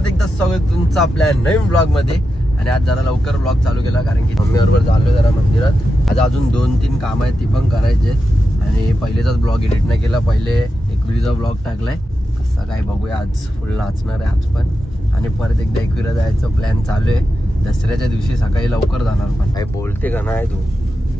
परत एकदा स्वागत तुमचं आपल्या नवीन ब्लॉग मध्ये। आणि आज जरा लवकर ब्लॉग चालू केला कारण की मम्मी बरोबर चाललो जरा मंदिरात। आज अजून 2-3 काम आहेत ती पण करायचे आणि पहिलेचाच ब्लॉग एडिट नाही केला, पहिले एकविरीचा ब्लॉग टाकलाय। कसं काय बघूया, आज फुल नाचणार आहे आज पण। आणि परत एकदा एकविरा जायचं प्लॅन चालू आहे, दसऱ्याच्या दिवशी सकाळी लवकर जाणार। पण काय बोलते का नाही तू,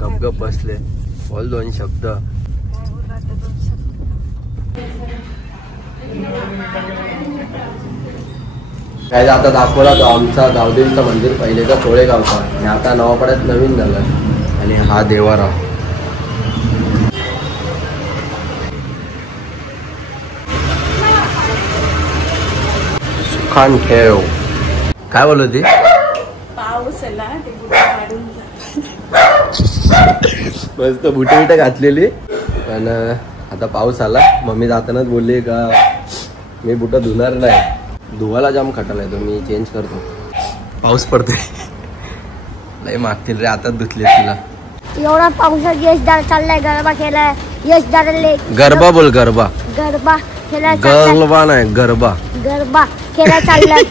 गपगप बसले, बोल 2 शब्द। काय आता दाखवला तो आमचा गावदेवीचं मंदिर, पहिलेचा कोळेगावचा आणि आता नवापाड्यात नवीन झालं। आणि हा देवारा सुखान ठेव। काय बोलत होती? पाऊस आला ते बुट काढून मस्त बुटे घातलेली, पण आता पाऊस आला। मम्मी जातानाच बोलली का मी बुट धुणार नाही, धुवायला जाम खटालाय तो, मी चेंज करतो। पाऊस पडते लय मागतील रे, आता धुतले तिला। एवढा पावसात यशदार चाललाय गरबा खेळाय, यशदारले गरबा बोल, गरबा गरबा खेळाय, गरबा नाही गरबा, गरबा खेळाय चाललाय।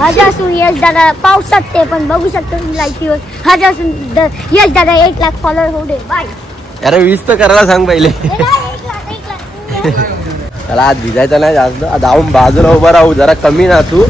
हजासून यशदार पावसात ते पण बघू शकतो तुम्ही लाईटीवर। हजासून यशदार 1 लाख फॉलोअर होऊ दे बाय। अरे 20 तर करायला सांग पहिले। त्याला आज भिजायचं नाही जास्त, जाऊन बाजूला उभा राहू, जरा कमी नाचू।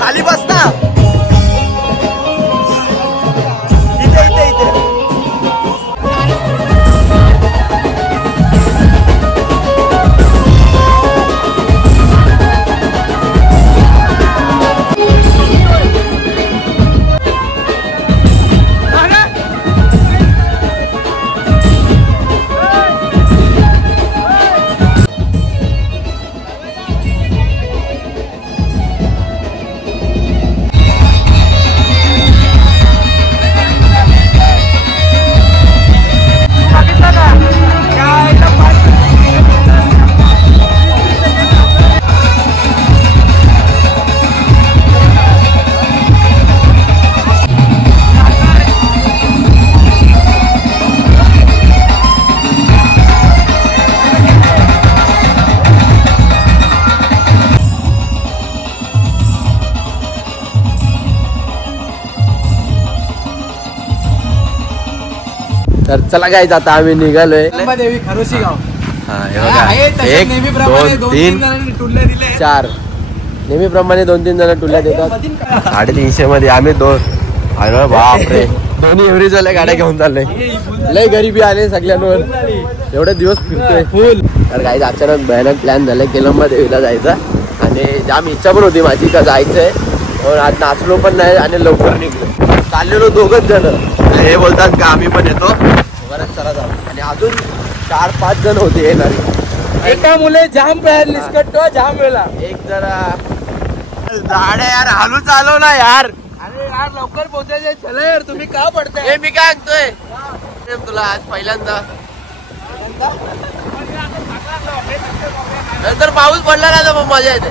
खाली बसता तर चला काय आता आम्ही निघालोय देवी खरोशी गाव। हा हे बघा, 1 2 3 4 नेहमीप्रमाणे 2-3 जण टुल्या देतात। 350 मध्ये आम्ही 2। अरे बापरे, दोन्ही एव्हरेजवाल्या गाड्या घेऊन चाललोय। लय गरिबी आले सगळ्यांवर, एवढे दिवस फिरतोय फुल। तर काही अचानक भयानक प्लॅन झालाय केलंबा देवीला जायचा आणि जाम इच्छा पण होती माझी का जायचंय, पण आज नाचलो पण नाही आणि लवकर निघलो। चाललेलो 2च जण, हे बोलतात का आम्ही पण येतो, बरंच चला जाऊ। आणि अजून 4-5 जण होते येणारे, एका मुले जाम बाहेर निसकटतो जाम वेळा। एक जरा झाडे यार हालू चालव ना यार। अरे यार लवकर पोहोचायचे, चला यार तुम्ही का पडताय? हे मी काय सांगतोय तुला, आज पहिल्यांदा नंतर पाऊस पडला ना तर मग मजा येते।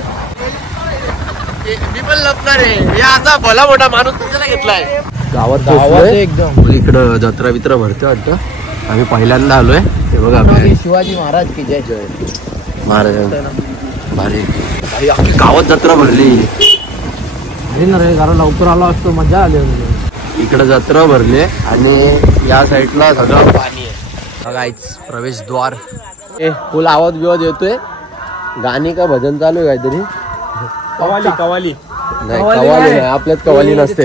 मी पण लपणार आहे, हे असा भला मोठा माणूस कशाला घेतलाय। गावात एकदम इकडं जत्रा बित्रा भरते वाटतं, आम्ही पहिल्यांदा आलोय। हे बघा शिवाजी महाराज की जय जय महाराज, भारी भाई आपली गावात जत्रा भरली। कारण लवकर आलो असतो मजा आली। इकडे जत्रा भरली आणि या साईडला सगळं पाणी आहे। बघायच प्रवेशद्वार, फुल आवाज बिवाज येतोय, गाणी का भजन चालू आहे काहीतरी। कवाली कवाली नाही, कवाली नाही, आपल्यात कवाली नसते।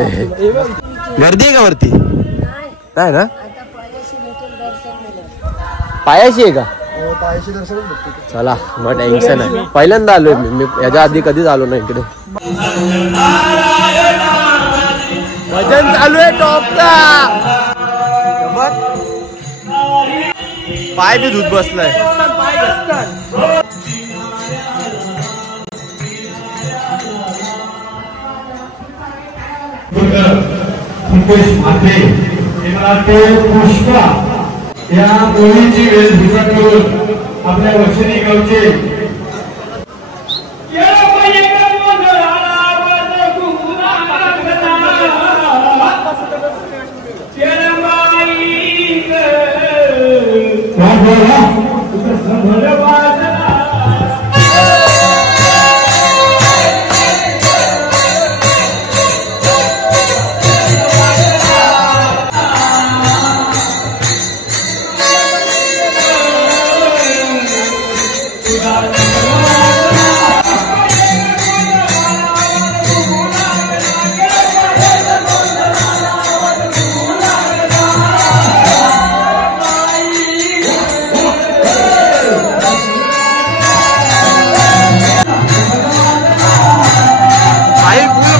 गर्दी आहे का वरती? नाही ना, पायाशी आहे का? पायाशी दर्शन भेटते। चला मग टेन्शन आहे, पहिल्यांदा आलोय मी याच्या आधी कधीच आलो नाही इकडे। भजन चालू आहे टॉपचा, पाय बी धुत बसलाय। पुष्पा या मुलीची वेशभूषा करून आपल्या वर्षिणी गावचे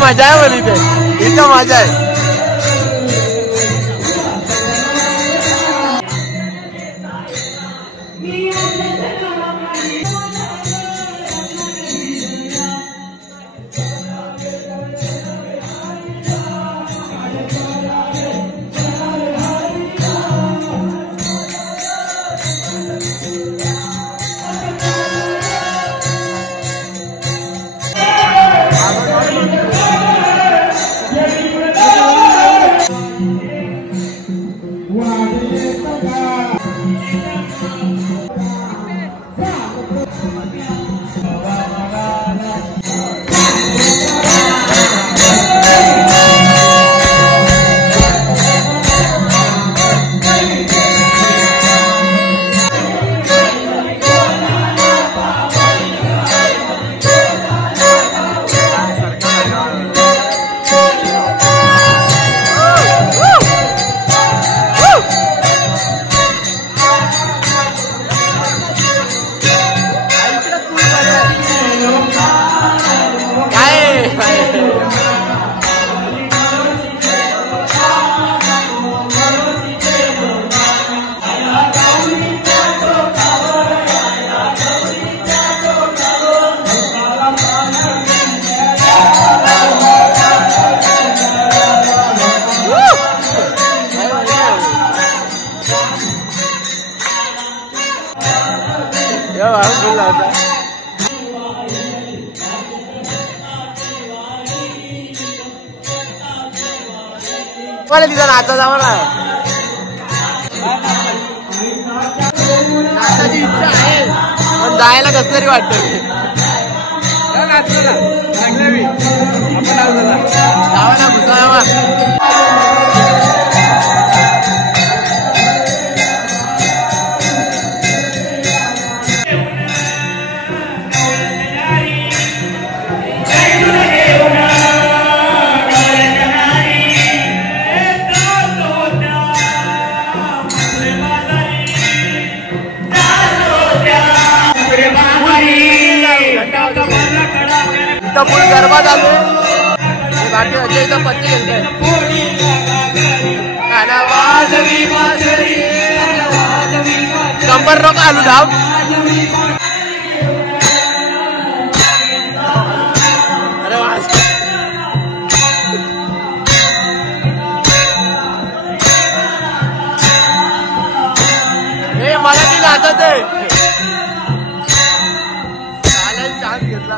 मजा आहे बोली ते इथं मजा आहे. मला तिथं नाचा जावं ना नाचाची इच्छा आहे पण जायला कसं तरी वाटतं. जावा ना जावा. फुल गरबा चालू बाकी अजय इथं पत्ते घेतोय. कंबर नको आलू धाव. अरे वा हे मला ती नाचत आहे. चान्स घेतला.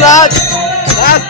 नाच नाच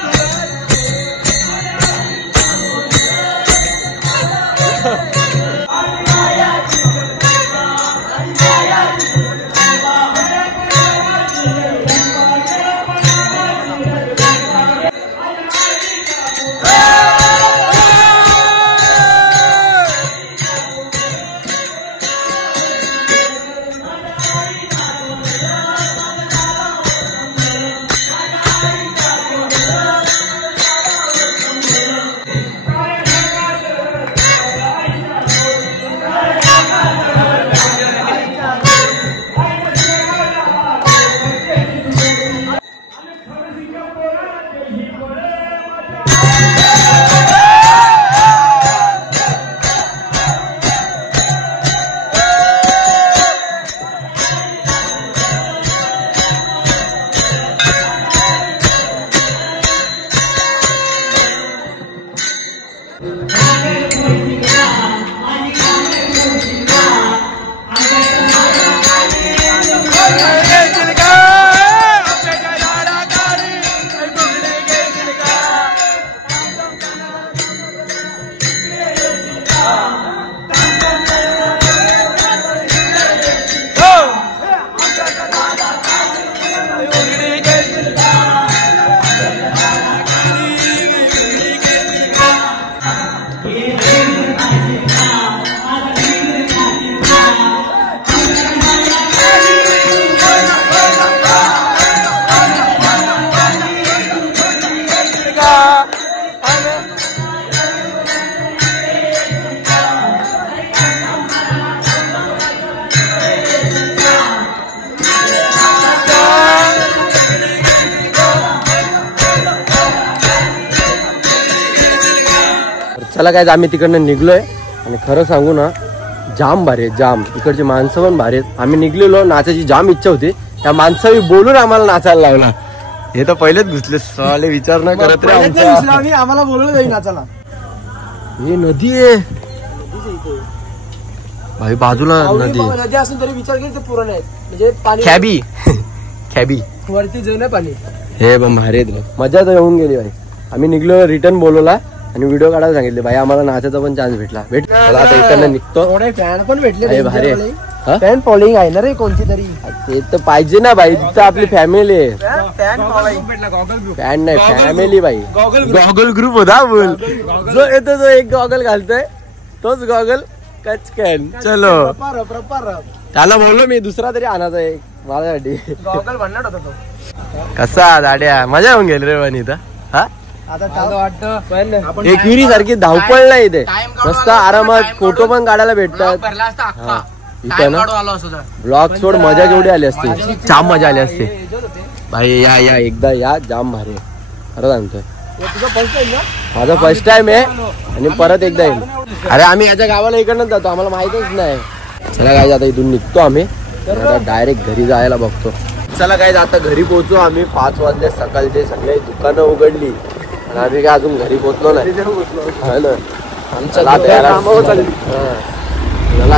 तू चला काय आम्ही तिकडनं निघलोय आणि खरं सांगू ना जाम भारी आहे जाम. इकडची माणसं पण भारी आहेत. आम्ही निघलेलो नाचायची जाम इच्छा होती. त्या माणसावी बोलून आम्हाला नाचायला लावला. हे तर पहिलेच घुसले साले विचार न करत रे आम्हाला बोलवलं जाईल नाचायला. ही नदी आहे भाई बाजूला नदी असून तरी विचार केली तर पुरण आहेत म्हणजे पाणी खॅबी खॅबी वरती जाऊ पाणी हे पण भारी मजा तर येऊन गेली भाई. आम्ही निघलो रिटर्न बोलवला आणि व्हिडिओ काढायला सांगितले भाई आम्हाला नाचायचा पण चान्स भेटला. आता इकडनं निघतो. फॅन पण भेटले भारी फॅन फॉलोइंग आहे ना रे कोणती तरी. ते तर पाहिजे ना भाई तिथं आपली फॅमिली आहे. फॅन नाही फॅमिली भाई. गॉगल ग्रुप होता बोल. जो येतो जो एक गॉगल घालतोय तोच गॉगल कचकन. चलो त्याला बोललो मी दुसरा तरी आणायचा आहे माझ्यासाठी. गॉगल भन्नाट होता तो. कसा दाड्या मजा येऊन गेली रे पण इथं. हा आता वाटतं एक विहिरी सारखी धावपळ नाही इथे. मस्त आरामात फोटो पण काढायला भेटतात. इथं ना ब्लॉग सोड मजा केवढी आली असते. जाम मजा आली असते भाई. या या एकदा या जाम भारी खरं सांगतोय. माझा फर्स्ट टाइम आहे आणि परत एकदा येईल. अरे आम्ही याच्या गावाला इकडनं जातो आम्हाला माहितच नाही. चला काय आता इथून निघतो आम्ही आता डायरेक्ट घरी जायला बघतो. चला काय आता घरी पोहोचू आम्ही. 5 वाजले सकाळचे. सगळे दुकानं उघडली आणि आम्ही काय अजून घरी पोहोचलो नाही. हा ना चला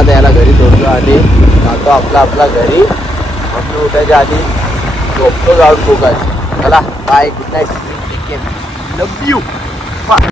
त्याला घरी सोडतो आणि जातो आपला घरी. आपण उठायच्या आधी झोपतो जाऊन फोकायचं. चला bye good night love you.